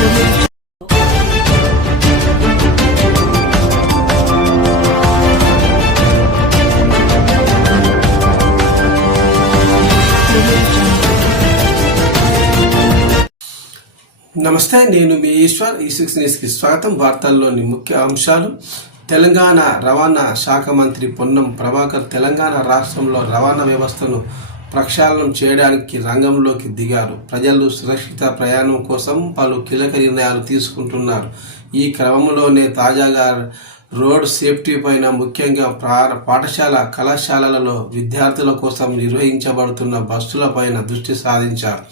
నమస్తే, నేను మీ ఈశ్వర్. ఈ6 న్యూస్కి స్వాగతం. వార్తల్లోని ముఖ్య అంశాలు. తెలంగాణ రవాణా శాఖ మంత్రి పొన్నం ప్రభాకర్ తెలంగాణ రాష్ట్రంలో రవాణా వ్యవస్థను ప్రక్షాళనం చేయడానికి రంగంలోకి దిగారు. ప్రజలు సురక్షిత ప్రయాణం కోసం పలు కీలక నిర్ణయాలు తీసుకుంటున్నారు. ఈ క్రమంలోనే తాజాగా రోడ్ సేఫ్టీ పైన, ముఖ్యంగా పాఠశాల కళాశాలలలో విద్యార్థుల కోసం నిర్వహించబడుతున్న బస్సుల పైన దృష్టి సారించారు.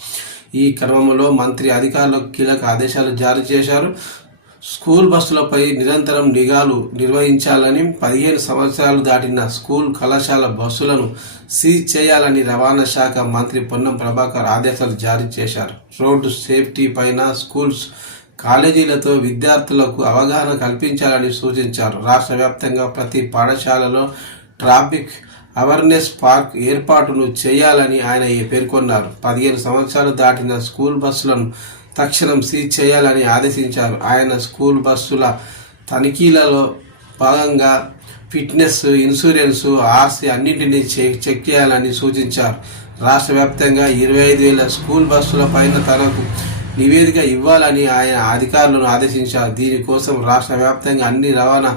ఈ క్రమంలో మంత్రి అధికారులకు కీలక ఆదేశాలు జారీ చేశారు. స్కూల్ బస్సులపై నిరంతరం నిఘాలు నిర్వహించాలని, 15 సంవత్సరాలు దాటిన స్కూల్ కళాశాల బస్సులను సీజ్ చేయాలని రవాణా శాఖ మంత్రి పొన్నం ప్రభాకర్ ఆదేశాలు జారీ చేశారు. రోడ్డు సేఫ్టీ పైన స్కూల్స్, కాలేజీలతో విద్యార్థులకు అవగాహన కల్పించాలని సూచించారు. రాష్ట్ర వ్యాప్తంగా ప్రతి పాఠశాలలో ట్రాఫిక్ అవేర్నెస్ పార్క్ ఏర్పాటును చేయాలని ఆయన పేర్కొన్నారు. 15 సంవత్సరాలు దాటిన స్కూల్ బస్సులను తక్షణం సీజ్ చేయాలని ఆదేశించారు. ఆయన స్కూల్ బస్సుల తనిఖీలలో భాగంగా ఫిట్నెస్, ఇన్సూరెన్సు, ఆర్సీ అన్నింటినీ చెక్ చేయాలని సూచించారు. రాష్ట్ర వ్యాప్తంగా 25,000 స్కూల్ బస్సుల పైన తనకు నివేదిక ఇవ్వాలని ఆయన అధికారులను ఆదేశించారు. దీనికోసం రాష్ట్ర వ్యాప్తంగా అన్ని రవాణా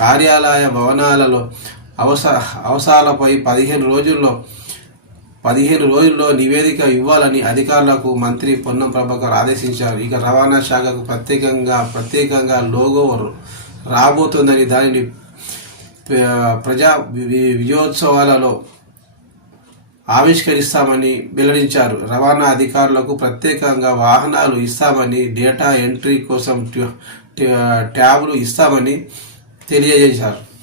కార్యాలయ భవనాలలో అవసరాలపై 15 రోజుల్లో నివేదిక ఇవ్వాలని అధికారులకు మంత్రి పొన్నం ప్రభాకర్ ఆదేశించారు. ఇక రవాణా శాఖకు ప్రత్యేకంగా లోగో రాబోతోందని, దానిని ప్రజా విజయోత్సవాలలో ఆవిష్కరిస్తామని వెల్లడించారు. రవాణా అధికారులకు ప్రత్యేకంగా వాహనాలు ఇస్తామని, డేటా ఎంట్రీ కోసం ట్యాబ్లు ఇస్తామని తెలియజేశారు.